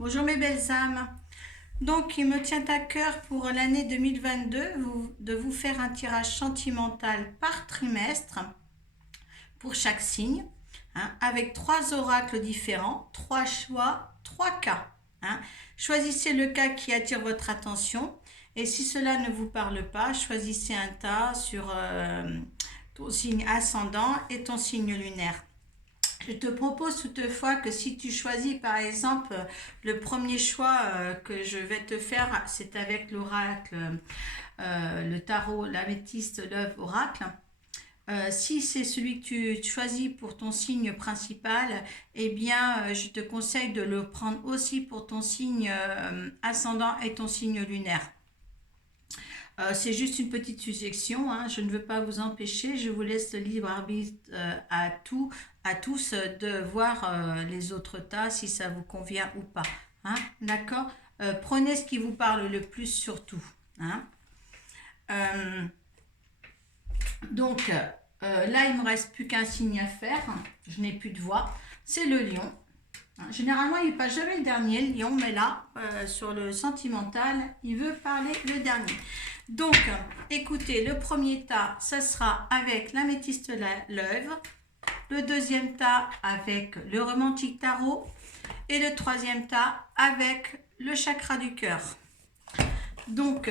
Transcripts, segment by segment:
Bonjour mes belles âmes. Donc, il me tient à cœur pour l'année 2022 de vous faire un tirage sentimental par trimestre pour chaque signe, avec 3 oracles différents, 3 choix, 3 cas. Choisissez le cas qui attire votre attention et si cela ne vous parle pas, choisissez un tas sur ton signe ascendant et ton signe lunaire. Je te propose toutefois que si tu choisis par exemple le premier choix que je vais te faire, c'est avec l'oracle, le tarot, l'améthyste, l'œuvre oracle. Si c'est celui que tu choisis pour ton signe principal, eh bien je te conseille de le prendre aussi pour ton signe ascendant et ton signe lunaire. C'est juste une petite suggestion, je ne veux pas vous empêcher, je vous laisse le libre arbitre à tous de voir les autres tas si ça vous convient ou pas. D'accord. Prenez ce qui vous parle le plus surtout. Donc là, il ne me reste plus qu'un signe à faire, je n'ai plus de voix, c'est le lion. Généralement, il n'est pas jamais le dernier, le lion, mais là, sur le sentimental, il veut parler le dernier. Donc, écoutez, le premier tas, ce sera avec l'améthyste l'œuvre, le deuxième tas avec le romantique tarot et le troisième tas avec le chakra du cœur. Donc,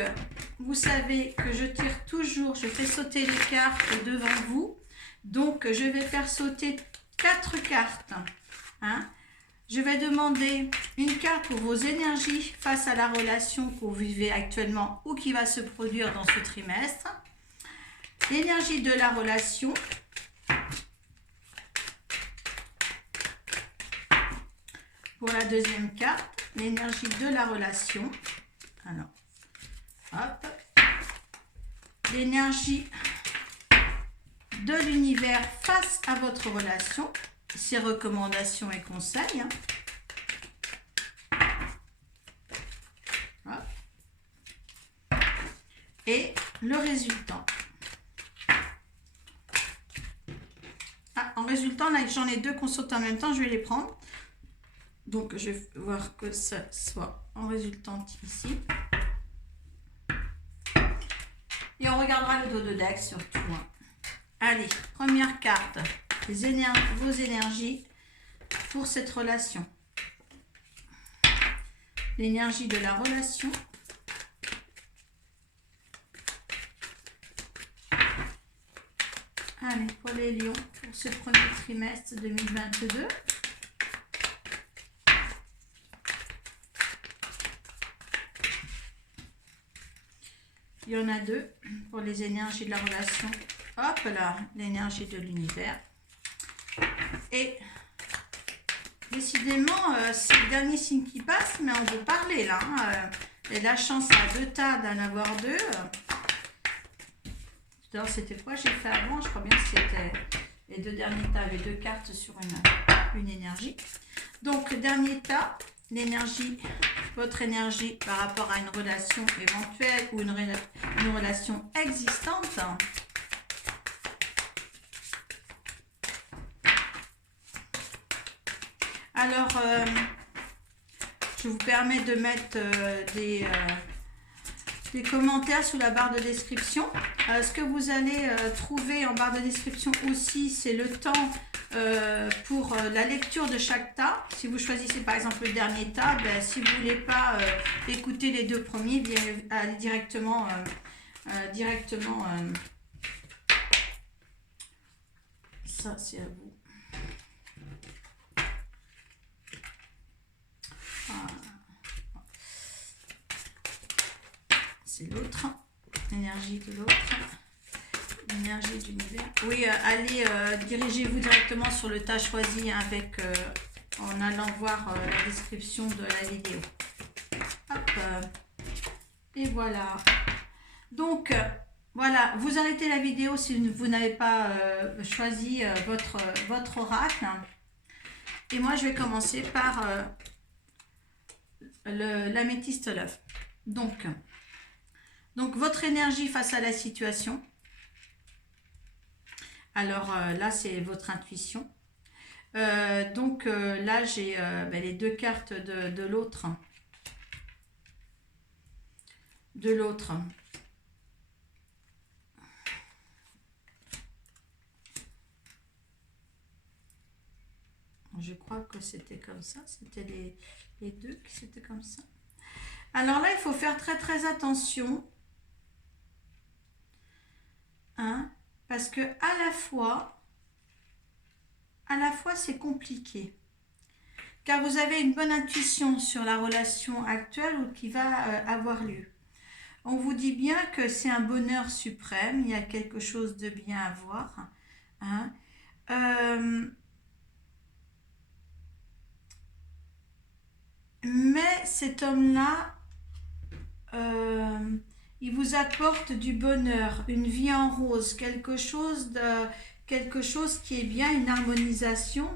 vous savez que je tire toujours, je fais sauter les cartes devant vous. Donc, je vais faire sauter 4 cartes. Je vais demander une carte pour vos énergies face à la relation que vous vivez actuellement ou qui va se produire dans ce trimestre. L'énergie de la relation. Pour la deuxième carte, l'énergie de la relation. Alors, hop. L'énergie de l'univers face à votre relation. Ses recommandations et conseils. Et le résultat. En résultant, là j'en ai 2 qu'on saute en même temps, je vais les prendre. Donc je vais voir que ça soit en résultante ici. Et on regardera le dos de deck surtout. Allez, première carte. Vos énergies pour cette relation. L'énergie de la relation. Allez, pour les lions, pour ce premier trimestre 2022. Il y en a 2 pour les énergies de la relation. Hop là, l'énergie de l'univers. Et décidément, c'est le dernier signe qui passe, mais on veut parler là. Et la chance à 2 tas d'en avoir 2. Alors, c'était quoi j'ai fait avant? Je crois bien que c'était les 2 derniers tas avec 2 cartes sur une énergie. Donc, le dernier tas, l'énergie, votre énergie par rapport à une relation éventuelle ou une relation existante. Alors, je vous permets de mettre des commentaires sous la barre de description. Ce que vous allez trouver en barre de description aussi, c'est le temps pour la lecture de chaque tas. Si vous choisissez par exemple le dernier tas, si vous ne voulez pas écouter les 2 premiers, allez directement ça c'est à vous. C'est l'autre, l'énergie de l'autre, l'énergie de l'univers. Oui, allez, dirigez-vous directement sur le tas choisi en allant voir la description de la vidéo. Hop, et voilà. Donc, voilà, vous arrêtez la vidéo si vous n'avez pas choisi votre oracle. Et moi, je vais commencer par l'améthyste l'œuvre. Donc, votre énergie face à la situation. Alors là, c'est votre intuition. Là, j'ai les deux cartes de l'autre. De l'autre. Je crois que c'était comme ça. C'était les deux qui c'était comme ça. Alors là, il faut faire très très attention. Hein, parce que à la fois c'est compliqué. Car vous avez une bonne intuition sur la relation actuelle ou qui va avoir lieu. On vous dit bien que c'est un bonheur suprême, il y a quelque chose de bien à voir. Hein. Mais cet homme-là, il vous apporte du bonheur, une vie en rose, quelque chose qui est bien, une harmonisation.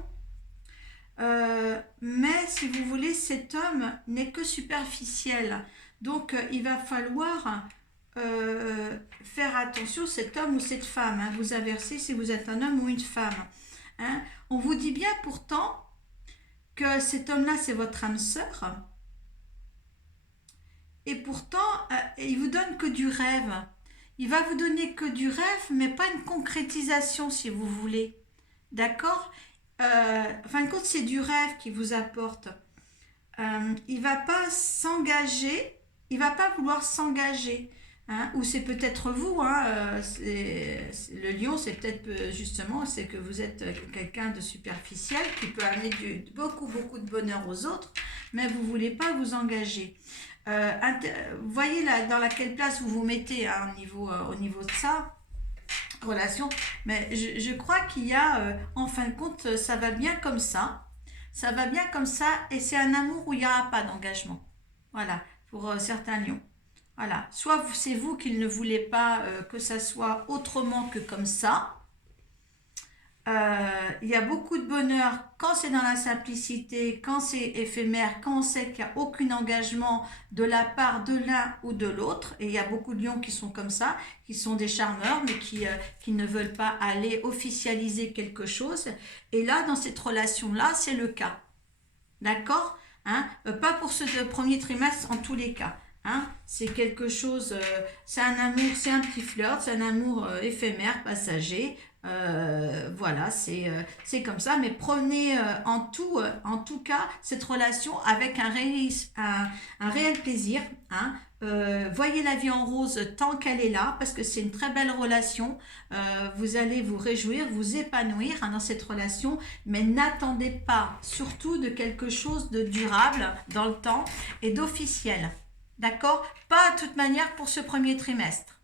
Mais si vous voulez, cet homme n'est que superficiel. Donc, il va falloir faire attention, cet homme ou cette femme. Hein, vous inversez si vous êtes un homme ou une femme. Hein. On vous dit bien pourtant que cet homme-là, c'est votre âme sœur. Et pourtant, il vous donne que du rêve. Il va vous donner que du rêve, mais pas une concrétisation, si vous voulez. D'accord? En fin de compte, c'est du rêve qu'il vous apporte. Il va pas s'engager, il va pas vouloir s'engager. Hein, ou c'est peut-être vous, hein, le lion, c'est peut-être justement, c'est que vous êtes quelqu'un de superficiel qui peut amener beaucoup de bonheur aux autres, mais vous voulez pas vous engager. Voyez là, dans laquelle place vous vous mettez hein, au niveau de ça, relation, mais je crois qu'il y a, en fin de compte, ça va bien comme ça. Ça va bien comme ça et c'est un amour où il n'y aura pas d'engagement. Voilà, pour certains lions. Voilà, soit c'est vous qui ne voulez pas que ça soit autrement que comme ça. Il y a beaucoup de bonheur quand c'est dans la simplicité, quand c'est éphémère, quand on sait qu'il n'y a aucun engagement de la part de l'un ou de l'autre. Et il y a beaucoup de lions qui sont comme ça, qui sont des charmeurs, mais qui ne veulent pas aller officialiser quelque chose. Et là, dans cette relation-là, c'est le cas. D'accord? Hein? Pas pour ce premier trimestre en tous les cas. Hein? C'est quelque chose, c'est un amour, c'est un petit flirt, c'est un amour éphémère, passager. Voilà, c'est comme ça. Mais prenez en tout cas cette relation avec un réel plaisir. Hein? Voyez la vie en rose tant qu'elle est là, parce que c'est une très belle relation. Vous allez vous réjouir, vous épanouir hein, dans cette relation, mais n'attendez pas surtout de quelque chose de durable dans le temps et d'officiel. D'accord? Pas de toute manière pour ce premier trimestre.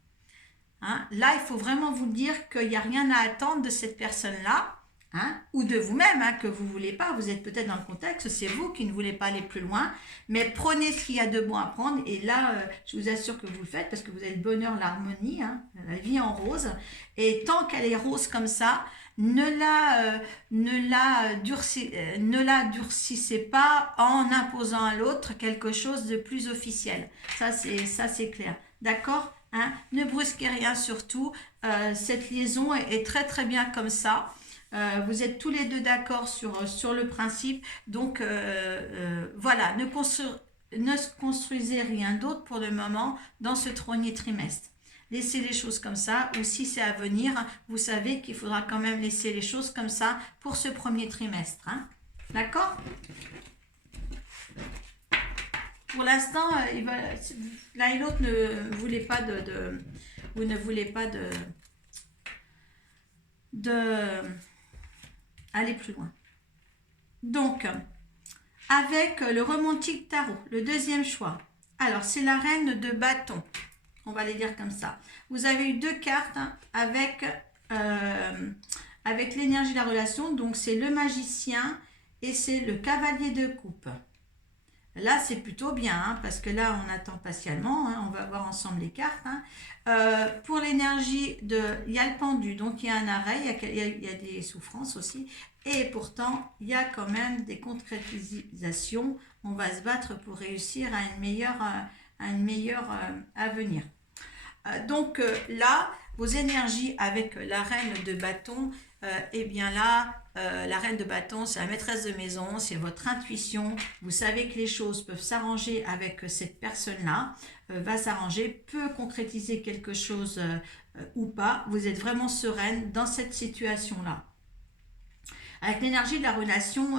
Hein? Là, il faut vraiment vous dire qu'il n'y a rien à attendre de cette personne-là, hein? Ou de vous-même, hein, que vous ne voulez pas. Vous êtes peut-être dans le contexte, c'est vous qui ne voulez pas aller plus loin, mais prenez ce qu'il y a de bon à prendre. Et là, je vous assure que vous le faites parce que vous avez le bonheur, l'harmonie, hein, la vie en rose. Et tant qu'elle est rose comme ça, ne la durcissez pas en imposant à l'autre quelque chose de plus officiel. Ça, c'est clair. D'accord? Hein? Ne brusquez rien surtout. Cette liaison est très très bien comme ça. Vous êtes tous les deux d'accord sur le principe. Donc voilà, ne construisez rien d'autre pour le moment dans ce premier trimestre. Laissez les choses comme ça, ou si c'est à venir, vous savez qu'il faudra quand même laisser les choses comme ça pour ce premier trimestre. Hein? D'accord? Pour l'instant, l'un et l'autre ne voulaient pas vous ne voulez pas aller plus loin. Donc, avec le romantique tarot, le deuxième choix. Alors, c'est la reine de bâton. On va les lire comme ça. Vous avez eu deux cartes hein, avec l'énergie de la relation. Donc, c'est le magicien et c'est le cavalier de coupe. Là, c'est plutôt bien, hein, parce que là, on attend patiemment. Hein, on va voir ensemble les cartes. Hein. Pour l'énergie, il y a le pendu, donc il y a un arrêt, il y a des souffrances aussi. Et pourtant, il y a quand même des concrétisations. On va se battre pour réussir à une meilleure avenir. Donc là, vos énergies avec la reine de bâton, et bien là, la reine de bâton, c'est la maîtresse de maison, c'est votre intuition. Vous savez que les choses peuvent s'arranger avec cette personne-là, va s'arranger, peut concrétiser quelque chose ou pas. Vous êtes vraiment sereine dans cette situation-là. Avec l'énergie de la relation,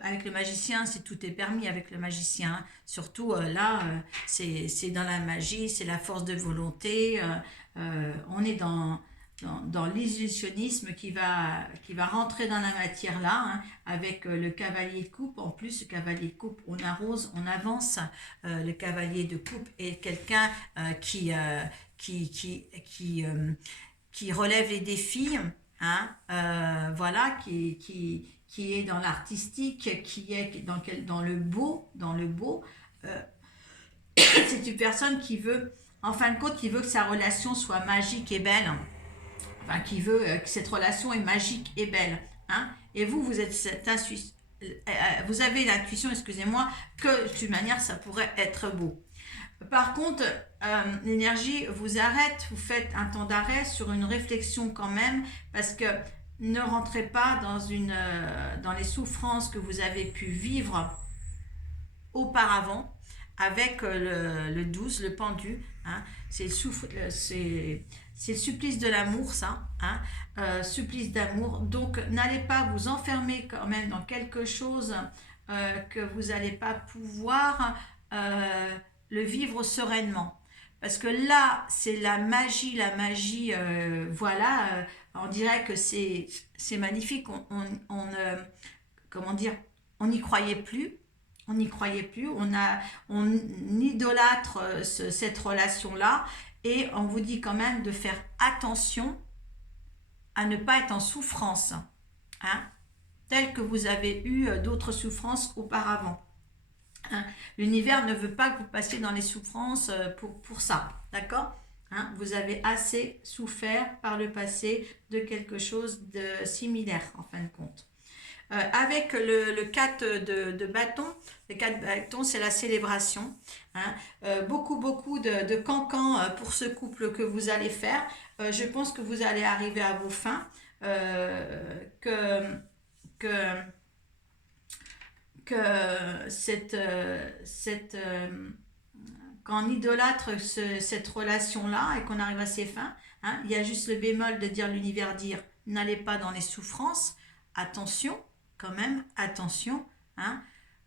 avec le magicien, c'est tout est permis avec le magicien. Surtout là, c'est dans la magie, c'est la force de volonté. On est dans l'illusionnisme qui va rentrer dans la matière là, hein, avec le cavalier de coupe. En plus, le cavalier de coupe, on arrose, on avance. Le cavalier de coupe est quelqu'un qui, qui, qui, euh, qui relève les défis, hein, voilà, qui est dans l'artistique, qui est dans le beau, euh, c'est une personne qui veut, en fin de compte, qui veut que sa relation soit magique et belle, enfin, qui veut que cette relation est magique et belle, hein, et vous êtes cette intuition, vous avez l'intuition, excusez-moi, que de toute manière, ça pourrait être beau. Par contre, l'énergie vous arrête, vous faites un temps d'arrêt sur une réflexion quand même, parce que ne rentrez pas dans les souffrances que vous avez pu vivre auparavant avec le 12, le pendu. Hein, c'est le supplice de l'amour, ça. Hein, supplice d'amour. Donc, n'allez pas vous enfermer quand même dans quelque chose que vous n'allez pas pouvoir le vivre sereinement. Parce que là, c'est la magie, voilà, on dirait que c'est magnifique, comment dire, on n'y croyait plus, on n'y croyait plus, on idolâtre cette relation-là, et on vous dit quand même de faire attention à ne pas être en souffrance, hein, telle que vous avez eu d'autres souffrances auparavant. Hein, l'univers ne veut pas que vous passiez dans les souffrances pour ça, d'accord, hein, vous avez assez souffert par le passé de quelque chose de similaire en fin de compte. Avec le 4 de bâton, le 4 de bâton, c'est la célébration. Hein. Beaucoup de cancans pour ce couple que vous allez faire. Je pense que vous allez arriver à vos fins. Que quand on idolâtre cette relation-là et qu'on arrive à ses fins, hein, il y a juste le bémol de dire l'univers dire n'allez pas dans les souffrances, attention, quand même, attention, hein,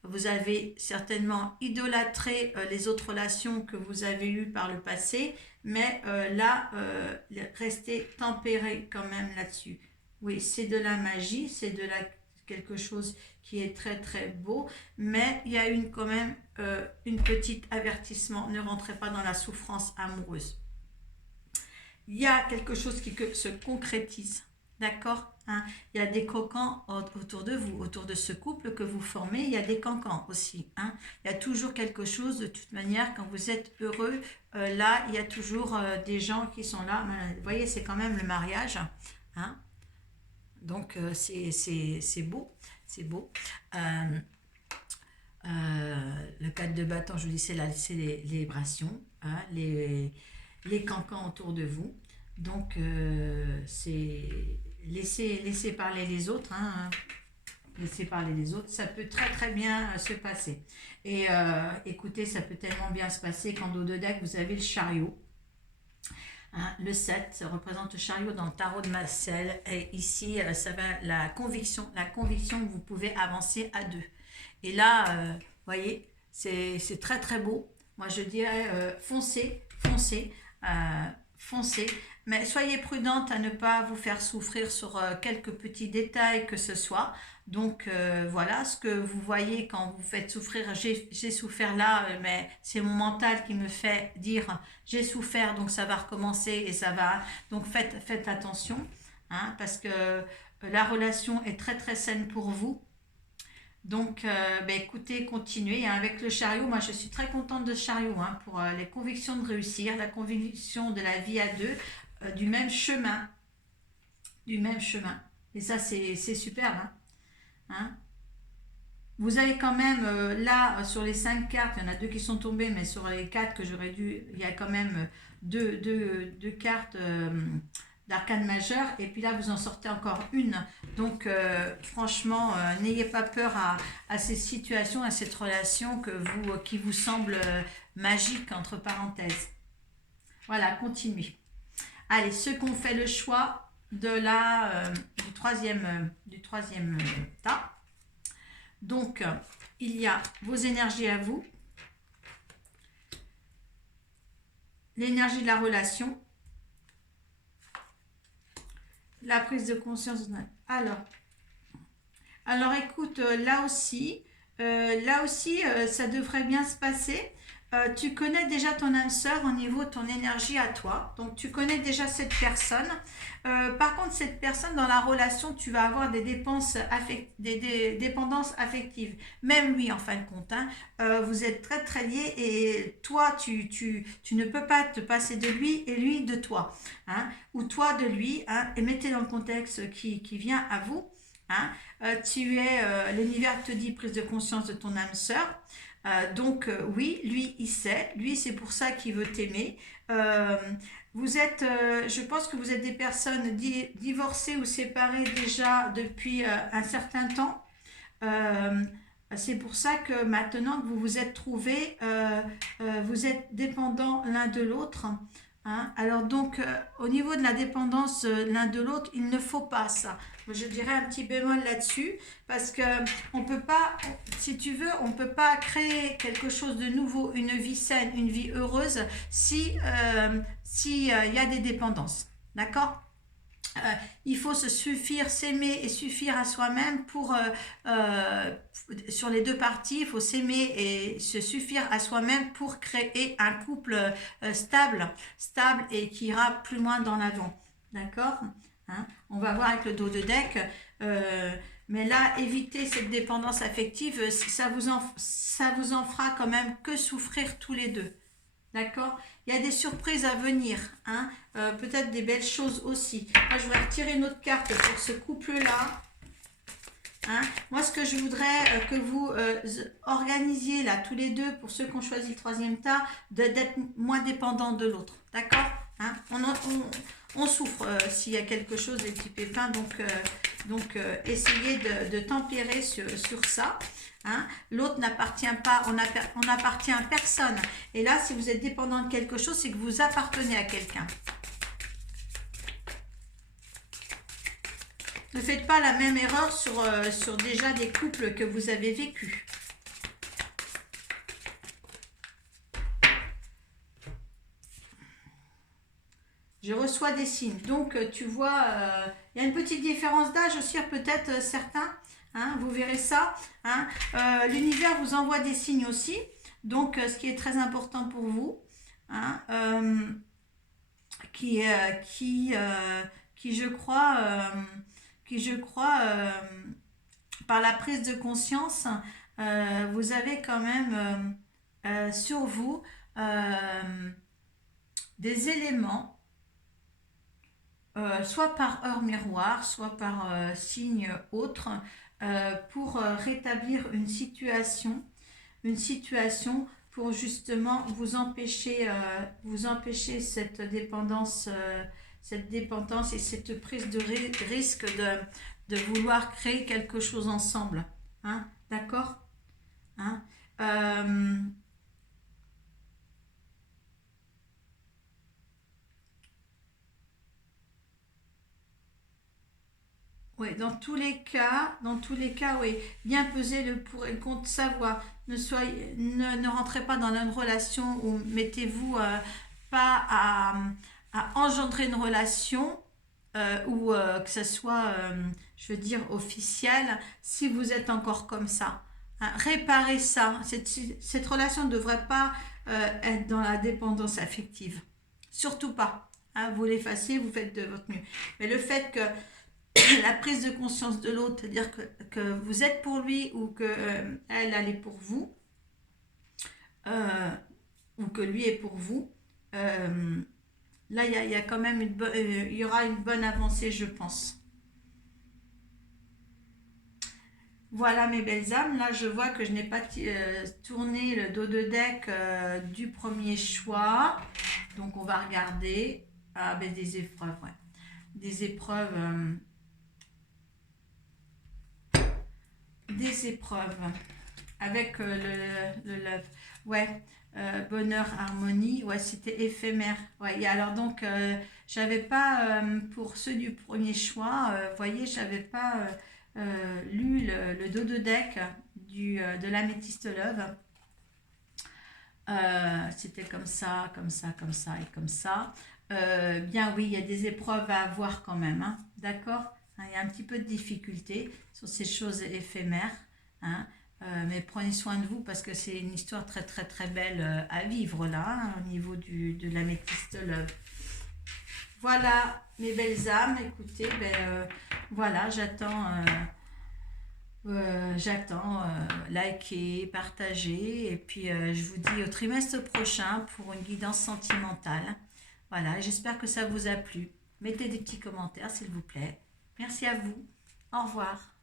vous avez certainement idolâtré les autres relations que vous avez eues par le passé, mais là, restez tempéré quand même là-dessus. Oui, c'est de la magie, c'est quelque chose qui est très très beau, mais il y a quand même une petite avertissement, ne rentrez pas dans la souffrance amoureuse. Il y a quelque chose qui se concrétise, d'accord, hein, il y a des cancans autour de vous, autour de ce couple que vous formez, il y a des cancans aussi, hein, il y a toujours quelque chose, de toute manière, quand vous êtes heureux, là, il y a toujours des gens qui sont là, vous voyez, c'est quand même le mariage, hein, donc c'est beau, c'est beau. Le 4 de bâton, je vous dis, c'est la célébration, hein, les cancans autour de vous. Donc, c'est laisser parler les autres, hein, laisser parler les autres, ça peut très très bien se passer. Et écoutez, ça peut tellement bien se passer qu'en dos de deck, vous avez le chariot. Hein, le 7 ça représente le chariot dans le tarot de Marcel, et ici ça va la conviction que vous pouvez avancer à deux. Et là, vous voyez, c'est très très beau. Moi je dirais foncez, mais soyez prudente à ne pas vous faire souffrir sur quelques petits détails que ce soit. Donc voilà, ce que vous voyez quand vous faites souffrir, j'ai souffert là, mais c'est mon mental qui me fait dire j'ai souffert, donc ça va recommencer et ça va. Donc faites attention, hein, parce que la relation est très très saine pour vous. Donc, écoutez, continuez, hein, avec le chariot. Moi, je suis très contente de ce chariot, hein, pour les convictions de réussir, la conviction de la vie à deux, du même chemin, du même chemin. Et ça, c'est super, hein. Hein. Vous avez quand même, là, sur les 5 cartes, il y en a 2 qui sont tombées, mais sur les 4 que j'aurais dû, il y a quand même deux cartes d'arcane majeur, et puis là vous en sortez encore une. Donc franchement, n'ayez pas peur à ces situations, à cette relation qui vous semble magique, entre parenthèses. Voilà, continue. Allez, ceux qui ont fait le choix du troisième tas. Donc, il y a vos énergies à vous, l'énergie de la relation, la prise de conscience. Alors écoute, là aussi, ça devrait bien se passer. Tu connais déjà ton âme sœur au niveau de ton énergie à toi. Donc, tu connais déjà cette personne. Par contre, cette personne, dans la relation, tu vas avoir des dépendances affectives. Même lui, en fin de compte. Hein. Vous êtes très, très liés et toi, tu ne peux pas te passer de lui et lui de toi. Hein. Ou toi de lui. Hein. Et mettez dans le contexte qui vient à vous. Hein. L'univers te dit prise de conscience de ton âme sœur. Donc oui, lui il sait, lui c'est pour ça qu'il veut t'aimer. Je pense que vous êtes des personnes divorcées ou séparées déjà depuis un certain temps. C'est pour ça que maintenant que vous vous êtes trouvés, vous êtes dépendants l'un de l'autre. Hein. Alors donc, au niveau de la dépendance l'un de l'autre, il ne faut pas ça. Je dirais un petit bémol là-dessus, parce que on peut pas, si tu veux, on peut pas créer quelque chose de nouveau, une vie saine, une vie heureuse, si y a des dépendances. D'accord ? Il faut se suffire, s'aimer et suffire à soi-même sur les deux parties, il faut s'aimer et se suffire à soi-même pour créer un couple stable et qui ira plus loin dans l'avant. D'accord ? Hein, on va voir avec le dos de deck. Mais là, évitez cette dépendance affective, ça vous en fera quand même que souffrir tous les deux. D'accord ? Il y a des surprises à venir, hein, peut-être des belles choses aussi. Moi, je vais retirer une autre carte pour ce couple-là. Hein. Moi, ce que je voudrais que vous organisiez là, tous les deux, pour ceux qui ont choisi le troisième tas, d'être moins dépendants de l'autre. D'accord ? Hein. On souffre s'il y a quelque chose, des petits pépins, donc essayez de tempérer sur ça. Hein. L'autre n'appartient pas, on n'appartient à personne. Et là, si vous êtes dépendant de quelque chose, c'est que vous appartenez à quelqu'un. Ne faites pas la même erreur sur déjà des couples que vous avez vécus. Je reçois des signes. Donc, tu vois, il y a une petite différence d'âge aussi, peut-être certains. Hein, vous verrez ça. Hein. L'univers vous envoie des signes aussi. Donc, ce qui est très important pour vous. Hein, qui je crois, par la prise de conscience, vous avez quand même sur vous des éléments, soit par heure miroir, soit par signe autre, pour rétablir une situation pour justement vous empêcher cette dépendance et cette prise de risque de vouloir créer quelque chose ensemble. Hein, d'accord ? Hein, oui, dans tous les cas, oui, bien peser le pour et le contre, savoir. Ne rentrez pas dans une relation où mettez-vous pas à engendrer une relation ou que ce soit, je veux dire, officiel, si vous êtes encore comme ça. Hein, réparez ça. Cette relation ne devrait pas être dans la dépendance affective. Surtout pas. Hein, vous l'effacez, vous faites de votre mieux. Mais le fait que la prise de conscience de l'autre, c'est-à-dire que vous êtes pour lui ou que elle est pour vous, ou que lui est pour vous, là il y a quand même il y aura une bonne avancée, je pense. Voilà mes belles âmes, là je vois que je n'ai pas tourné le dos de deck du premier choix, donc on va regarder. Ah ben des épreuves, ouais. des épreuves, avec le love. Ouais, bonheur, harmonie, ouais, c'était éphémère. Ouais, et alors donc, j'avais pas, pour ceux du premier choix, voyez, j'avais pas lu le dos de deck de l'améthyste love. C'était comme ça, comme ça, comme ça et comme ça. Bien oui, il y a des épreuves à avoir quand même, hein, d'accord? Hein, il y a un petit peu de difficulté sur ces choses éphémères, hein. Mais prenez soin de vous parce que c'est une histoire très très très belle à vivre là, hein, au niveau de l'améthyste love. Voilà mes belles âmes, écoutez, ben, voilà, liker, partager, et puis je vous dis au trimestre prochain pour une guidance sentimentale. Voilà, j'espère que ça vous a plu. Mettez des petits commentaires s'il vous plaît. Merci à vous. Au revoir.